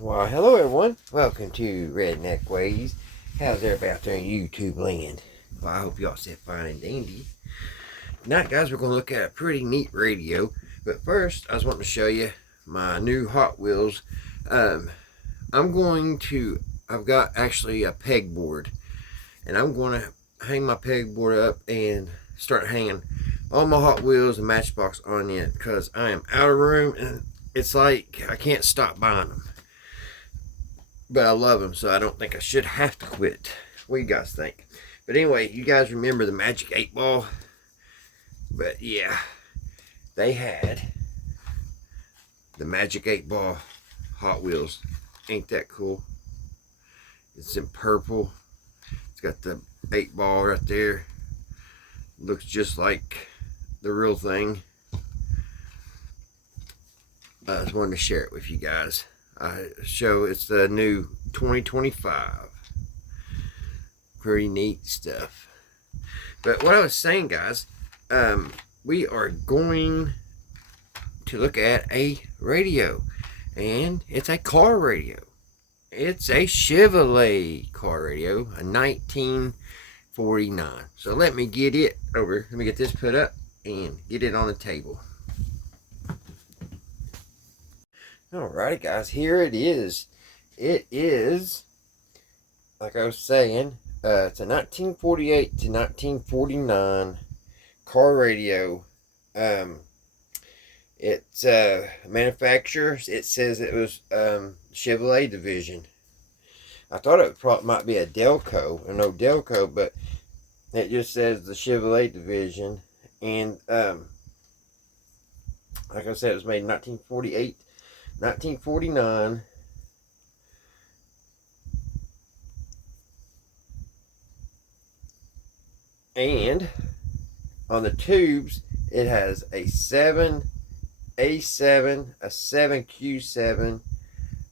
Well, hello everyone. Welcome to Redneck Ways. How's everybody out there in YouTube land? Well, I hope y'all sit fine and dandy. Tonight, guys, we're going to look at a pretty neat radio. But first, I just want to show you my new Hot Wheels. I've got actually a pegboard. And I'm going to hang my pegboard up and start hanging all my Hot Wheels and Matchbox on it. Because I am out of room and it's like I can't stop buying them. But I love them, so I don't think I should have to quit. What do you guys think? But anyway, you guys remember the Magic 8 Ball? But yeah, they had the Magic 8 Ball Hot Wheels. Ain't that cool? It's in purple. It's got the 8 ball right there. Looks just like the real thing. I just wanted to share it with you guys. It's the new 2025. Pretty neat stuff. But what I was saying, guys, we are going to look at a radio, and it's a car radio. It's a Chevrolet car radio, a 1949. So let me get it over. Let me get this put up and get it on the table. Alright, guys, here it is. It is, like I was saying, it's a 1948 to 1949 car radio. It's manufacturer. It says it was Chevrolet division. I thought it might be a Delco, or no Delco, but it just says the Chevrolet division. And like I said, it was made in 1948. 1949. And on the tubes, it has a 7A7, a 7Q7,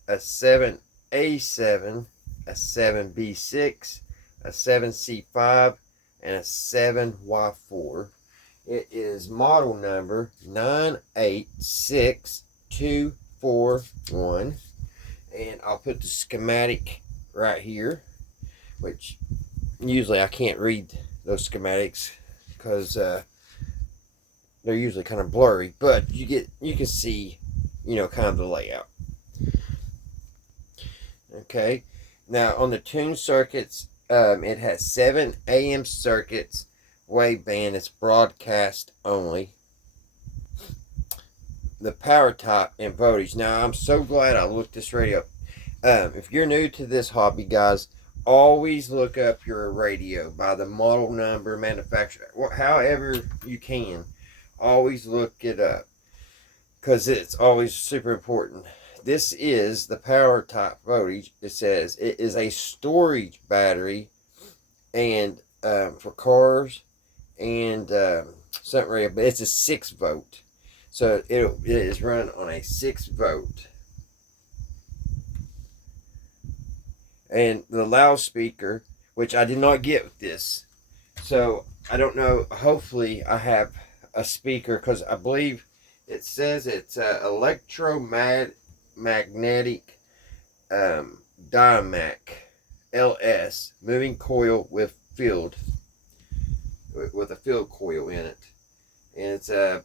a 7A7, a 7B6, a 7C5, and a 7Y4. It is model number 986241, and I'll put the schematic right here, which usually I can't read those schematics because they're usually kind of blurry, but you can see, kind of the layout. Okay, now on the tune circuits, it has 7 AM circuits, waveband. It's broadcast only. The power type and voltage. Now, I'm so glad I looked this radio up. If you're new to this hobby, guys, always look up your radio by the model number, manufacturer, however you can. Always look it up because it's always super important. This is the power type voltage. It says it is a storage battery, and for cars and something radio, but it's a 6 volt. So it is run on a 6 volt. And the loudspeaker, which I did not get with this. So I don't know. Hopefully I have a speaker, because I believe it says it's electromagnetic Diamac LS moving coil with a field coil in it. And it's a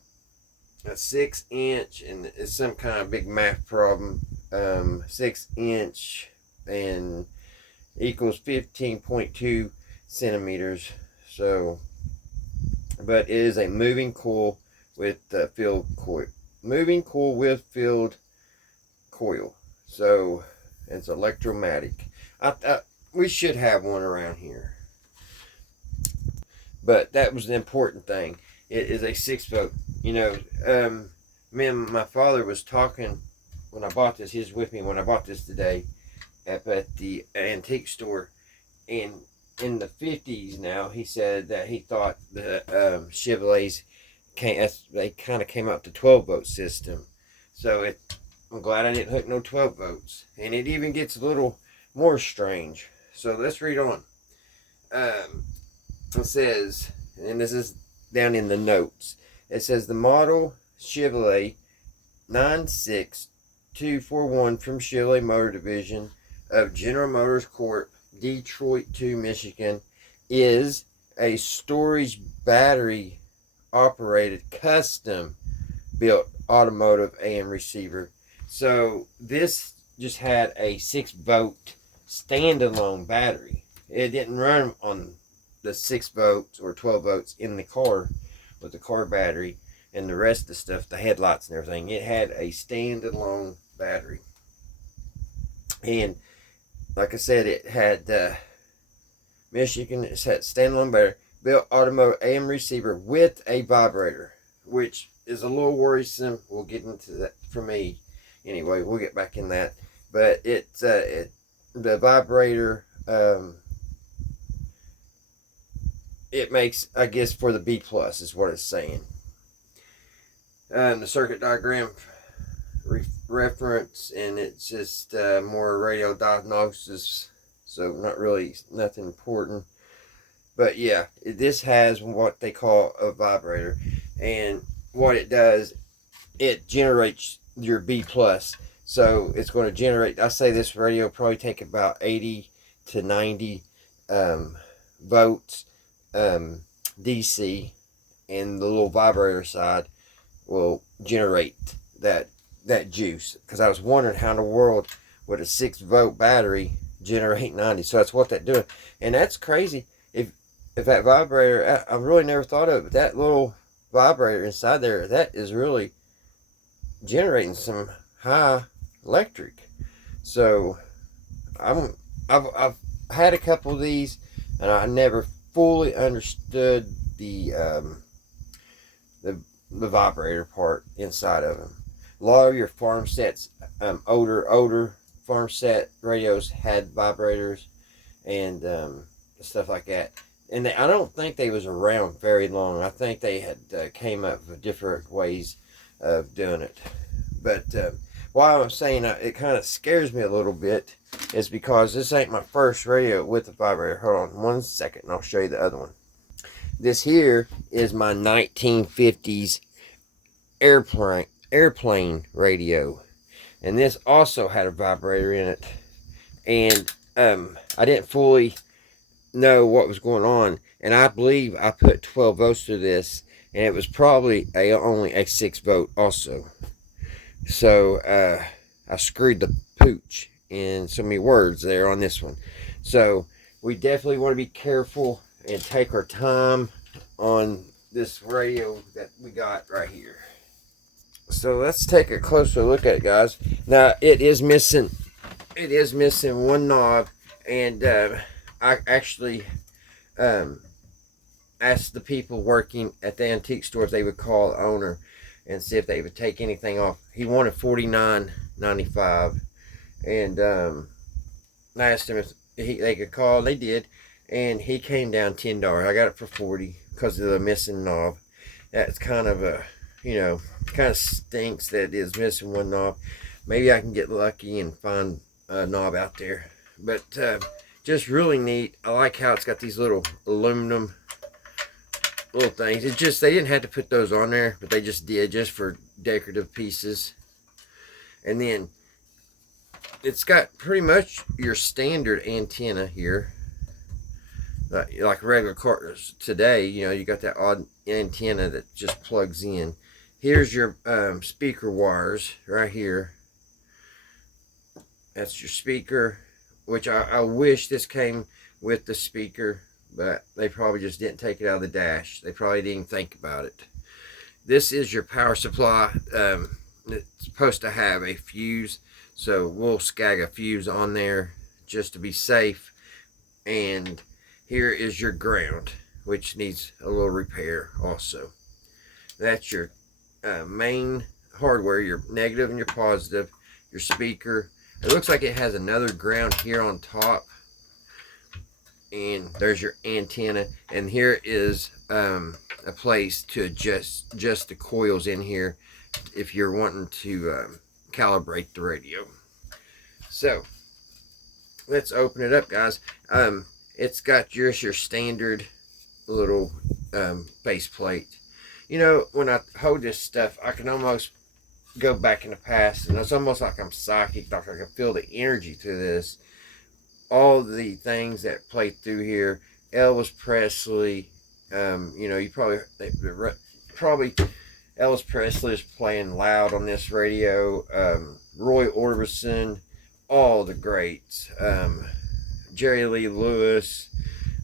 6-inch, and it's some kind of big math problem. 6-inch and equals 15.2 centimeters. So, but it is a moving coil with field coil. Moving coil with field coil. So it's electromagnetic. We should have one around here. But that was the important thing. It is a 6 volt. Me and my father was talking when I bought this. He was with me when I bought this today at the antique store. And in the 50s now, he said that he thought the Chevrolets they kind of came up to 12 volt system. So I'm glad I didn't hook no 12 volts. And it even gets a little more strange. So let's read on. It says, and this is down in the notes, it says the model Chevrolet 96 8241 from Chile Motor Division of General Motors Corp, Detroit 2, Michigan, is a storage battery operated custom built automotive AM receiver. So this just had a 6-volt standalone battery. It didn't run on the 6 volts or 12 volts in the car with the car battery and the rest of the stuff, the headlights and everything. It had a standalone battery. And like I said, it had Michigan, it had standalone battery, built automotive AM receiver with a vibrator, which is a little worrisome. We'll get into that for me. Anyway, we'll get back in that. But the vibrator, it makes, I guess, for the B plus is what it's saying. The circuit diagram reference, and it's just more radio diagnosis, so not really nothing important. But yeah, this has what they call a vibrator, and what it does, it generates your B plus. So it's going to generate, I say this radio will probably take about 80 to 90 volts DC, and the little vibrator side will generate that juice. Because I was wondering how in the world would a 6-volt battery generate 90. So that's what that's doing, and that's crazy. If that vibrator, I really never thought of it, but that little vibrator inside there, that is really generating some high electric. So I've had a couple of these, and I never fully understood the vibrator part inside of them. A lot of your farm sets, older farm set radios had vibrators and stuff like that. And I don't think they was around very long. I think they had came up with different ways of doing it. But why I'm saying it kind of scares me a little bit is because this ain't my first radio with a vibrator. Hold on 1 second and I'll show you the other one. This here is my 1950s airplane radio. And this also had a vibrator in it. And I didn't fully know what was going on, and I believe I put 12 volts to this, and it was probably only a 6-volt also. So I screwed the pooch in so many words there on this one. So we definitely want to be careful and take our time on this radio that we got right here. So let's take a closer look at it, guys. Now it is missing one knob, and I actually asked the people working at the antique store if they would call the owner and see if they would take anything off. He wanted $49.95, and I asked him if they could call, and they did, and he came down $10. I got it for $40 because of the missing knob. That's kind of a, kind of stinks that it is missing one knob. Maybe I can get lucky and find a knob out there, but just really neat. I like how it's got these little aluminum little things. It's just, they didn't have to put those on there, but they just did, just for decorative pieces. And then it's got pretty much your standard antenna here, like regular cars today. You got that odd antenna that just plugs in. Here's your speaker wires right here. That's your speaker, which I wish this came with the speaker, but they probably just didn't take it out of the dash. They probably didn't think about it. This is your power supply. It's supposed to have a fuse, so we'll scag a fuse on there just to be safe. And here is your ground, which needs a little repair also. That's your main hardware, your negative and your positive, your speaker. It looks like it has another ground here on top, and there's your antenna, and here is a place to adjust the coils in here if you're wanting to calibrate the radio. So let's open it up, guys. It's got your standard little base plate. When I hold this stuff, I can almost go back in the past, and it's almost like I'm psychic, like I can feel the energy to this. All the things that play through here, Elvis Presley, you probably Elvis Presley is playing loud on this radio. Roy Orbison, all the greats. Jerry Lee Lewis.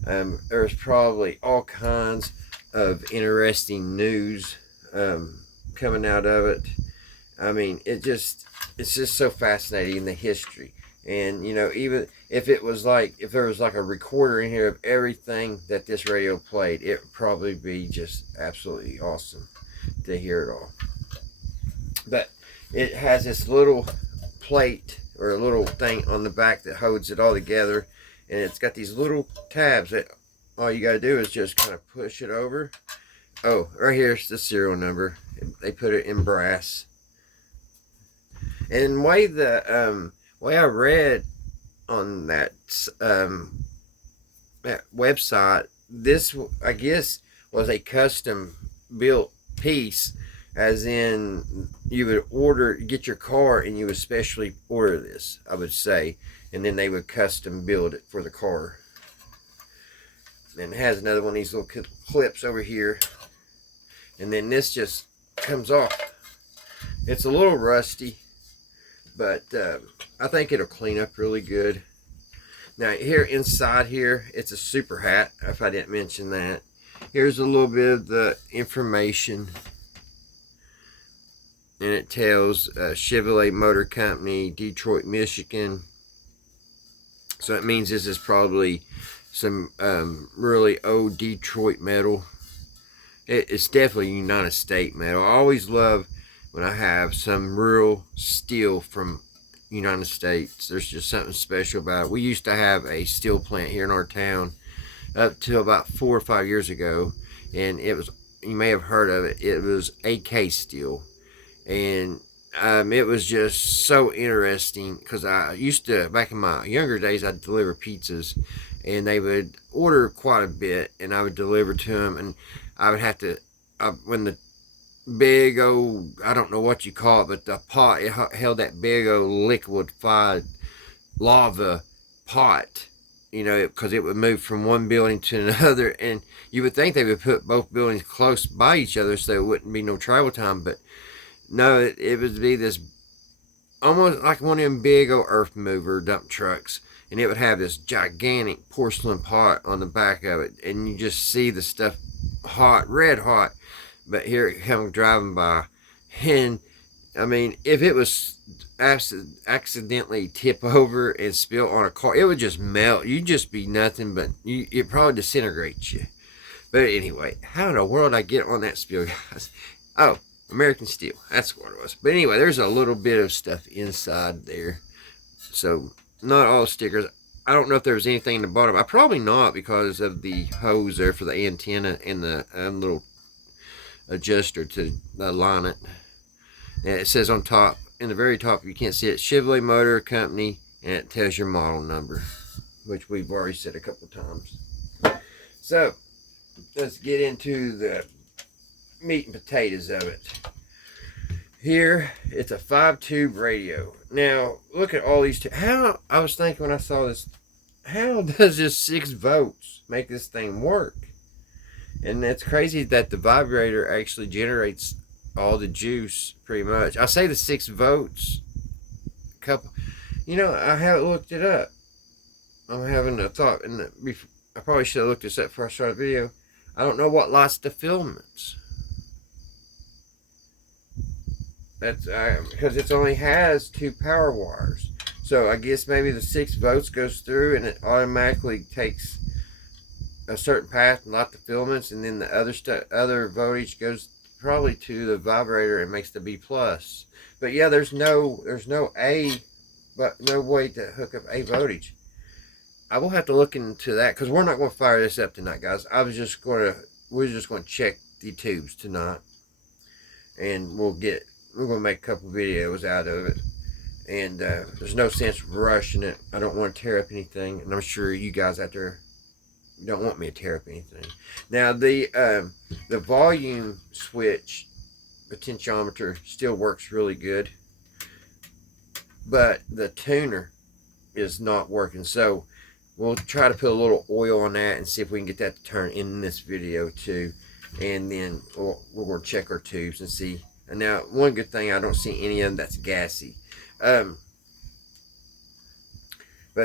There's probably all kinds of interesting news coming out of it. I mean, it's just so fascinating, the history. And even if there was like a recorder in here of everything that this radio played, it would probably be just absolutely awesome to hear it all. But it has this little plate or a little thing on the back that holds it all together, and it's got these little tabs that all you got to do is just kind of push it over. Oh, right here's the serial number. They put it in brass. And the way I read on that that website, this I guess was a custom built piece, as in you would get your car and you would specially order this, I would say, and then they would custom build it for the car. And it has another one of these little clips over here, and then this just comes off. It's a little rusty, but I think it'll clean up really good. Now here inside here, it's a super hat, if I didn't mention that. Here's a little bit of the information, and it tells Chevrolet Motor Company, Detroit, Michigan. So it means this is probably some really old Detroit metal. It's definitely United States metal. I always love when I have some real steel from United States. There's just something special about it. We used to have a steel plant here in our town up till about 4 or 5 years ago, and it was, you may have heard of it, it was AK Steel. And it was just so interesting because I used to, back in my younger days, I'd deliver pizzas, and they would order quite a bit, and I would deliver to them, and I would have to, when the big old, I don't know what you call it, but the pot, it held that big old liquefied lava pot, because it would move from one building to another, and you would think they would put both buildings close by each other so there wouldn't be no travel time, but no, it would be this almost like one of them big old earth mover dump trucks, and it would have this gigantic porcelain pot on the back of it, and you just see the stuff hot, red hot. But here it comes driving by, and I mean, if it was accidentally tip over and spill on a car, it would just melt. You'd just be nothing but it probably disintegrates you. But anyway, how in the world did I get on that spiel, guys? Oh, American Steel, that's what it was. But anyway, there's a little bit of stuff inside there, so not all stickers. I don't know if there was anything in the bottom. I probably not, because of the hose there for the antenna and the little adjuster to align it. And it says on top, in the very top, you can't see it, Chevrolet Motor Company, and it tells your model number, which we've already said a couple times. So let's get into the meat and potatoes of it. Here, it's a 5-tube radio. Now, look at all these. How, I was thinking when I saw this, how does this 6 volts make this thing work? And it's crazy that the vibrator actually generates all the juice, pretty much. I say the 6 volts. I haven't looked it up. I'm having a thought, and I probably should have looked this up before I started the video. I don't know what lights the filaments. That's because it only has 2 power wires. So I guess maybe the 6 volts goes through and it automatically takes a certain path and light the filaments, and then the other voltage goes probably to the vibrator and makes the B plus. But yeah, there's no way to hook up A voltage. I will have to look into that, because we're not going to fire this up tonight, guys. We're just going to check the tubes tonight, and we're going to make a couple videos out of it. And there's no sense rushing it. I don't want to tear up anything, and I'm sure you guys out there don't want me to tear up anything. Now the volume switch potentiometer still works really good, but the tuner is not working. So we'll try to put a little oil on that and see if we can get that to turn in this video too. And then we're going to check our tubes and see. And now, one good thing, I don't see any of them that's gassy. But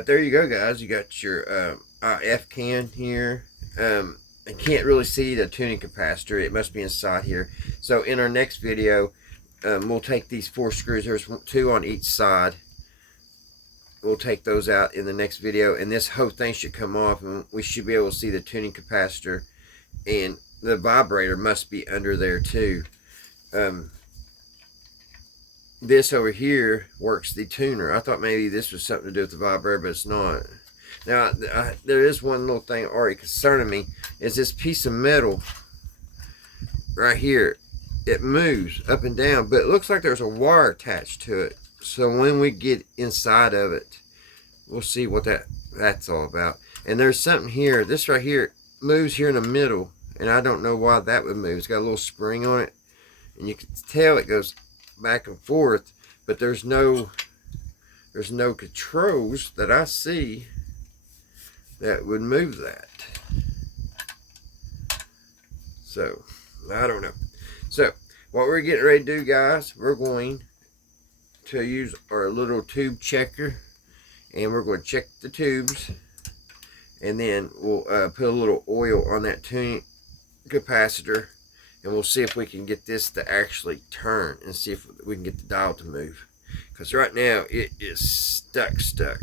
there you go, guys. You got your IF can here. I can't really see the tuning capacitor. It must be inside here. So in our next video, we'll take these 4 screws. There's 2 on each side. We'll take those out in the next video, and this whole thing should come off, and we should be able to see the tuning capacitor, and the vibrator must be under there too. This over here works the tuner. I thought maybe this was something to do with the vibrator, but it's not. Now, there is one little thing already concerning me, is this piece of metal right here. It moves up and down, but it looks like there's a wire attached to it. So when we get inside of it, we'll see what that's all about. And there's something here. This right here moves here in the middle, and I don't know why that would move. It's got a little spring on it, and you can tell it goes back and forth, but there's no controls that I see that would move that. So I don't know. So what we're getting ready to do, guys, we're going to use our little tube checker, and we're going to check the tubes, and then we'll put a little oil on that tuning capacitor, and we'll see if we can get this to actually turn and see if we can get the dial to move, because right now it is stuck.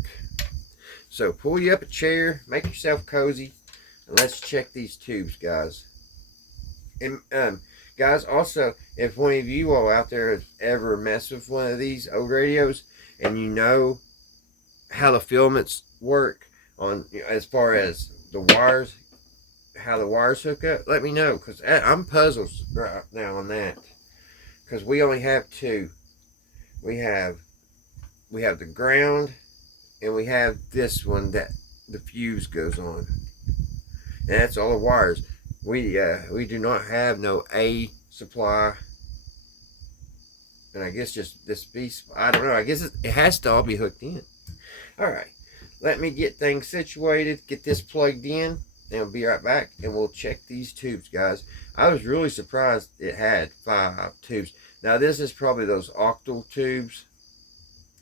So pull you up a chair, make yourself cozy, and let's check these tubes, guys. And guys, also, if one of you all out there has ever messed with one of these old radios, and you know how the filaments work on, as far as the wires, how the wires hook up, let me know, because I'm puzzled right now on that, because we only have 2. We have the ground, and we have this one that the fuse goes on, and that's all the wires. We do not have no A supply, and I guess just this piece, I don't know, I guess it has to all be hooked in. Alright, let me get things situated, get this plugged in, and I'll be right back, and we'll check these tubes, guys. I was really surprised it had 5 tubes. Now this is probably those octal tubes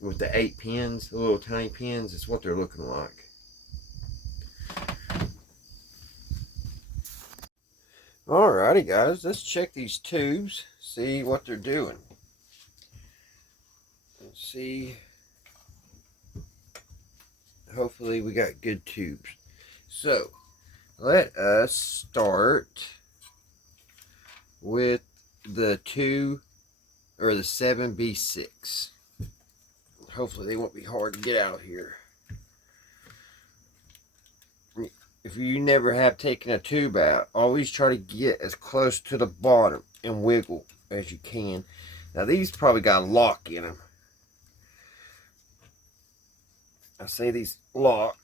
with the 8 pins, the little tiny pins. It's what they're looking like. Alrighty, guys, let's check these tubes, see what they're doing. Let's see. Hopefully we got good tubes. So let us start with the 7B6. Hopefully they won't be hard to get out here. If you never have taken a tube out, always try to get as close to the bottom and wiggle as you can. Now these probably got a lock in them. I say these lock.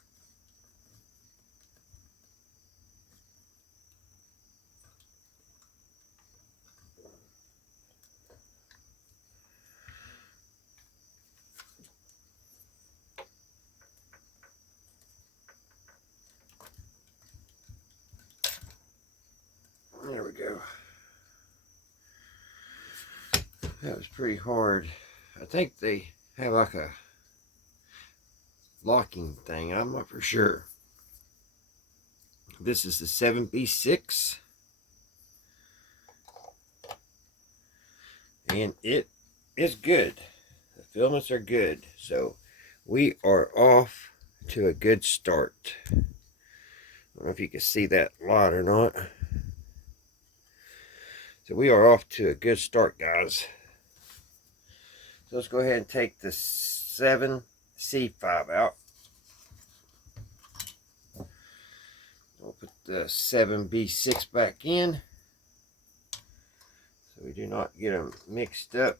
There we go. That was pretty hard. I think they have like a locking thing. I'm not for sure. This is the 7B6. And it is good. The filaments are good. So we are off to a good start. I don't know if you can see that light or not. So we are off to a good start, guys. So let's go ahead and take the 7C5 out. We'll put the 7B6 back in, so we do not get them mixed up.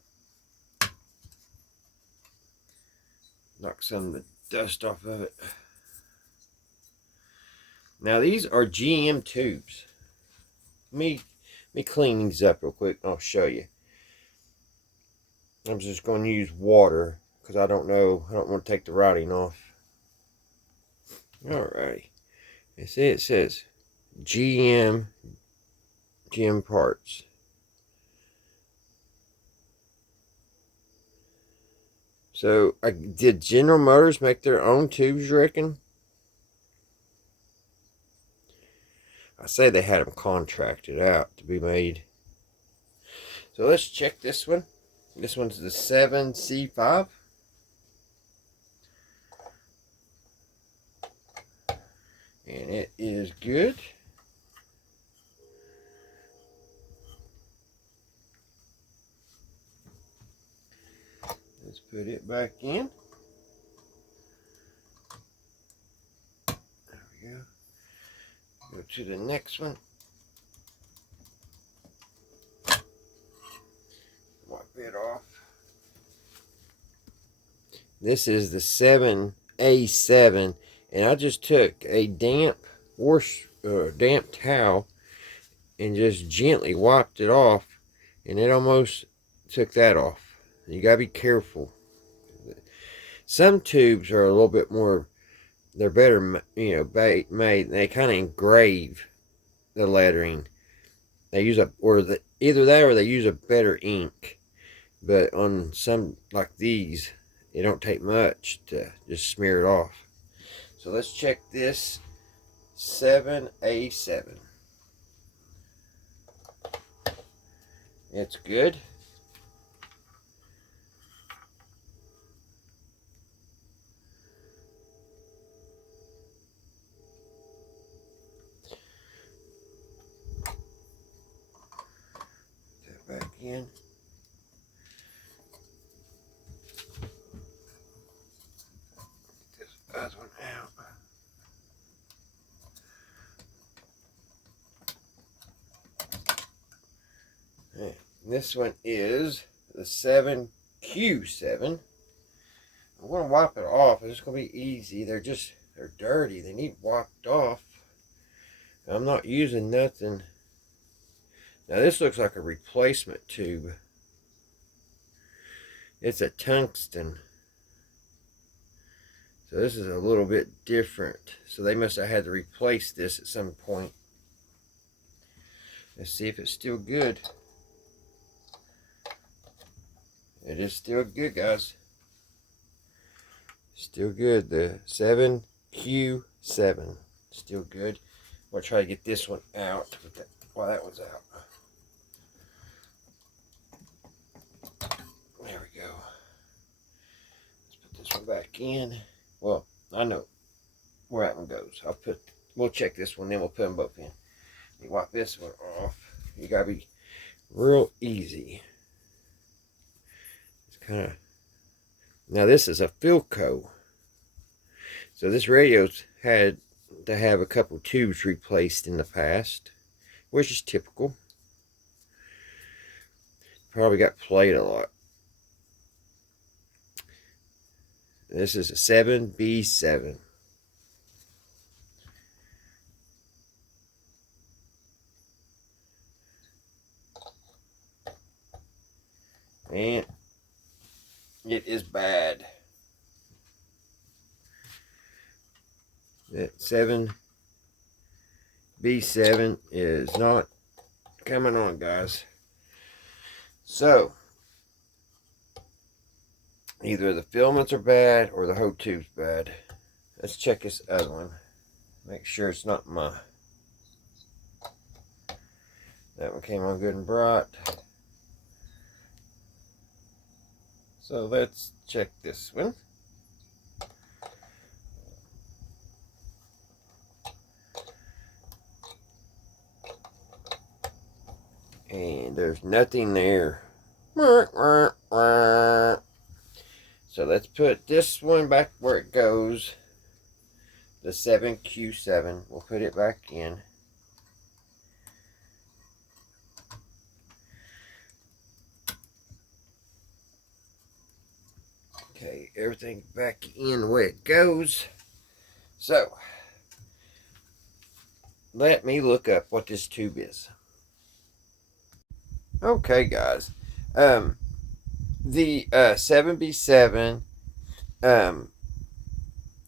Knock some of the dust off of it. Now these are GM tubes. Let me clean these up real quick and I'll show you. I'm just going to use water because I don't want to take the writing off. Alright. It says GM parts. So, did General Motors make their own tubes, you reckon? I say they had them contracted out to be made. So let's check this one. This one's the 7C5. And it is good. Let's put it back in. There we go. Go to the next one. Wipe it off. This is the 7A7, and I just took a damp towel and just gently wiped it off, and it almost took that off. You gotta be careful. Some tubes are a little bit more, they're better, made. They kind of engrave the lettering. They use either that or they use a better ink. But on some like these, it don't take much to just smear it off. So let's check this 7A7. It's good. Put that back in. Get this other one out. And this one is the 7Q7. I'm going to wipe it off. It's going to be easy. They're dirty. They need wiped off. I'm not using nothing. Now this looks like a replacement tube. It's a tungsten. So this is a little bit different. So they must have had to replace this at some point. Let's see if it's still good. It is still good, guys. Still good. The 7Q7. Still good. We'll try to get this one out while that one's out. There we go. Let's put this one back in. Well, I know where that one goes. We'll check this one, then we'll put them both in. You wipe this one off. You gotta be real easy. It's kind of, now this is a Philco. So this radio's had to have a couple tubes replaced in the past, which is typical. Probably got played a lot. This is a 7B7. And it is bad. That 7B7 is not coming on, guys. So, either the filaments are bad or the whole tube's bad. Let's check this other one. Make sure it's not that one came on good and bright. So let's check this one. And there's nothing there. So let's put this one back where it goes. The 7Q7. We'll put it back in. Okay, everything back in the way it goes. So, let me look up what this tube is. Okay, guys. The 7B7,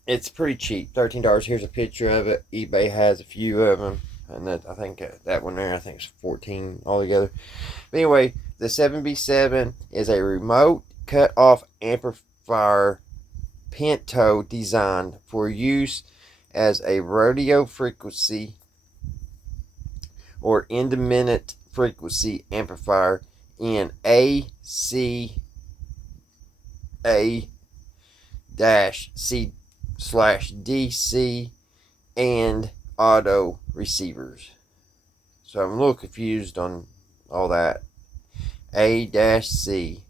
it's pretty cheap, $13. Here's a picture of it. eBay has a few of them, and I think that one there, I think it's 14 altogether. But anyway, the 7B7 is a remote cut-off amplifier pinto designed for use as a radio frequency or intermittent frequency amplifier in AC A-C/DC and auto receivers. So I'm a little confused on all that. A-C,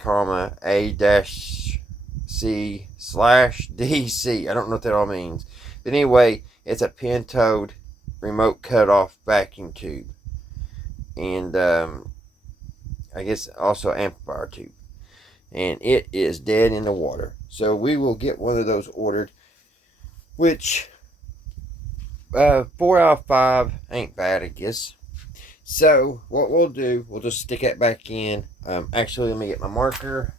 comma, A-C/DC. I don't know what that all means. But anyway, it's a pintoed remote cutoff vacuum tube. And I guess also amplifier tube. And it is dead in the water. So we will get one of those ordered, which 4 out of 5 ain't bad, I guess. So what we'll do, we'll just stick it back in. Actually, let me get my marker.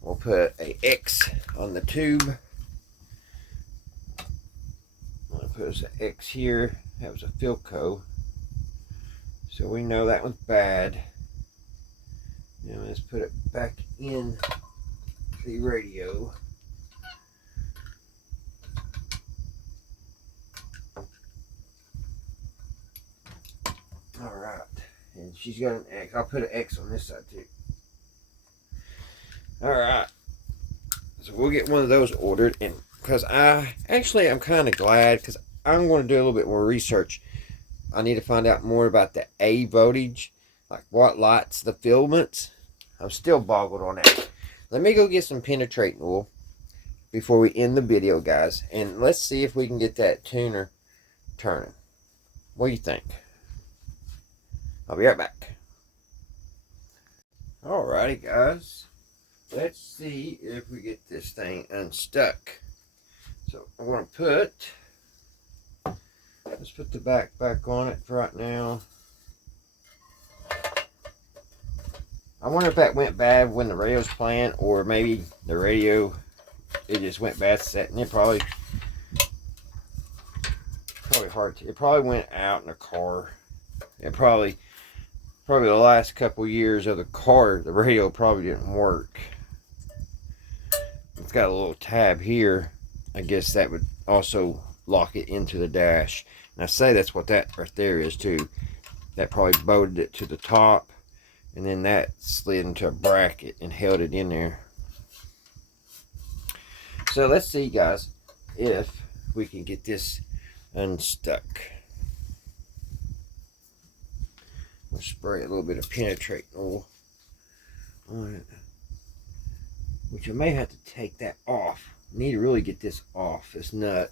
We'll put a X on the tube. I'm going to put an X here. That was a Philco. So we know that one's bad. Now let's put it back in the radio. Alright. And she's got an X. I'll put an X on this side too. Alright. So we'll get one of those ordered. And because I'm kind of glad, because I'm going to do a little bit more research. I need to find out more about the A voltage, like what lights the filaments. I'm still boggled on that. Let me go get some penetrating oil before we end the video, guys. And let's see if we can get that tuner turning. What do you think? I'll be right back. Alrighty, guys. Let's see if we get this thing unstuck. So I'm going to let's put the back on it for right now. I wonder if that went bad when the radio's playing, or maybe the radio, it just went bad setting. It probably hard to, it probably went out in the car. It probably the last couple years of the car, the radio probably didn't work. It's got a little tab here. I guess that would also lock it into the dash. And I say that's what that right there is too. That probably bolted it to the top, and then that slid into a bracket and held it in there. So let's see, guys, if we can get this unstuck. We'll spray a little bit of penetrating oil on it, which I may have to take that off. I need to really get this off, this nut.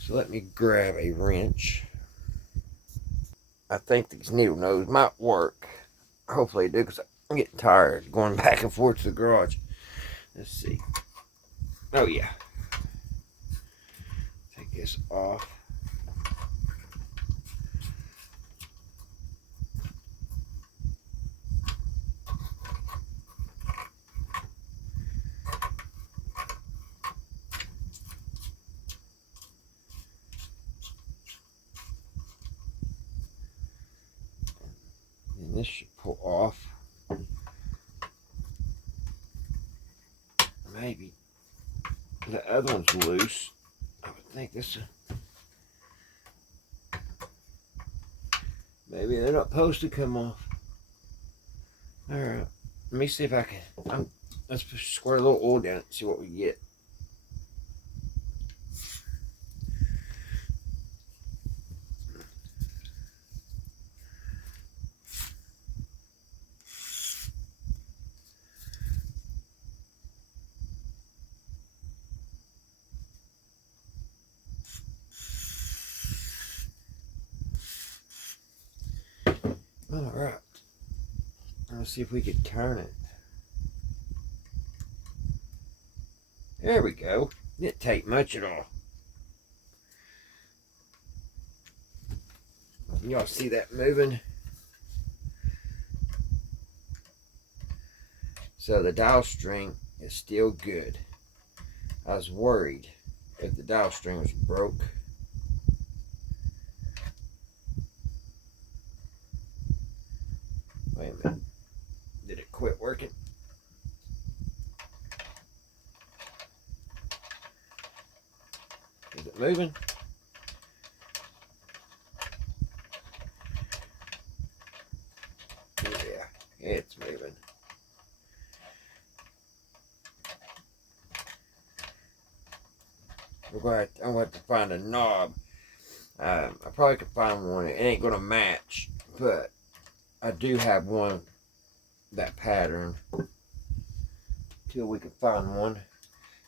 So let me grab a wrench. I think these needle nose might work. Hopefully they do, because I'm getting tired going back and forth to the garage. Let's see. Oh yeah. Take this off. And this should pull off. Maybe the other one's loose. I would think this. Maybe they're not supposed to come off. All right. Let me see if I can. Let's squirt a little oil down it and see what we get. All right. Let's see if we can turn it. There we go. Didn't take much at all. Y'all see that moving? So the dowel string is still good. I was worried if the dowel string was broke. Wait a minute. Did it quit working? Is it moving? Yeah, it's moving. I'm going to have to find a knob. I probably could find one. It ain't going to match, but I do have one, that pattern, till we can find one.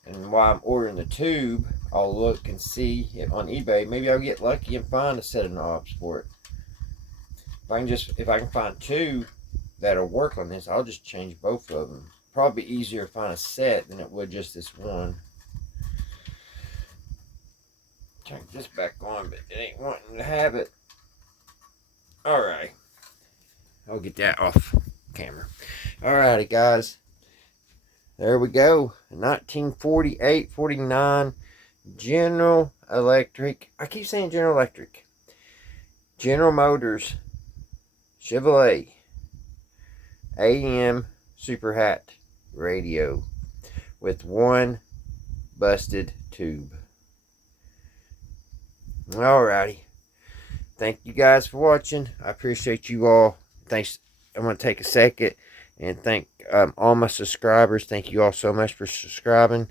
And while I'm ordering the tube, I'll look and see it on eBay. Maybe I'll get lucky and find a set of knobs for it. If I can find two that'll work on this, I'll just change both of them. Probably easier to find a set than it would just this one. Turn this back on, but it ain't wanting to have it. Alright. I'll get that off camera. Alrighty, guys. There we go. 1948-49 General Electric. I keep saying General Electric. General Motors Chevrolet AM superhat radio with one busted tube. Alrighty. Thank you guys for watching. I appreciate you all. Thanks. I'm going to take a second and thank all my subscribers. Thank you all so much for subscribing.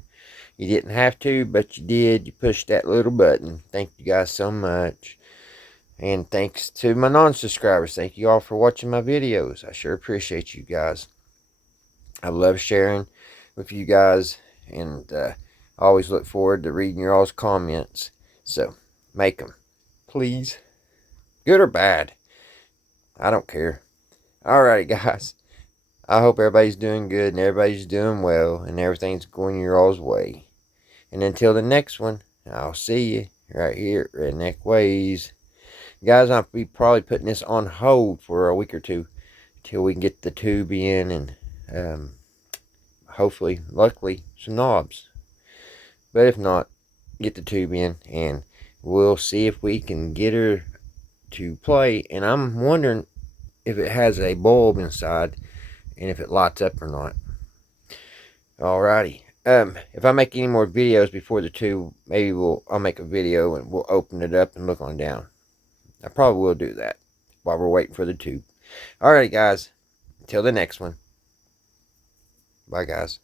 You didn't have to, but you did. You pushed that little button. Thank you guys so much. And thanks to my non-subscribers. Thank you all for watching my videos. I sure appreciate you guys. I love sharing with you guys. And I always look forward to reading your all's comments. So, make them. Please. Good or bad. I don't care. Alrighty, guys. I hope everybody's doing good and everybody's doing well and everything's going your all's way. And until the next one, I'll see you right here at Redneck Ways. Guys, I'll be probably putting this on hold for a week or two till we can get the tube in and hopefully, luckily, some knobs. But if not, get the tube in and we'll see if we can get her to play. And I'm wondering if it has a bulb inside and if it lights up or not. Alrighty. If I make any more videos before the tube, maybe I'll make a video and we'll open it up and look on down. I probably will do that while we're waiting for the tube. Alrighty, guys. Until the next one. Bye, guys.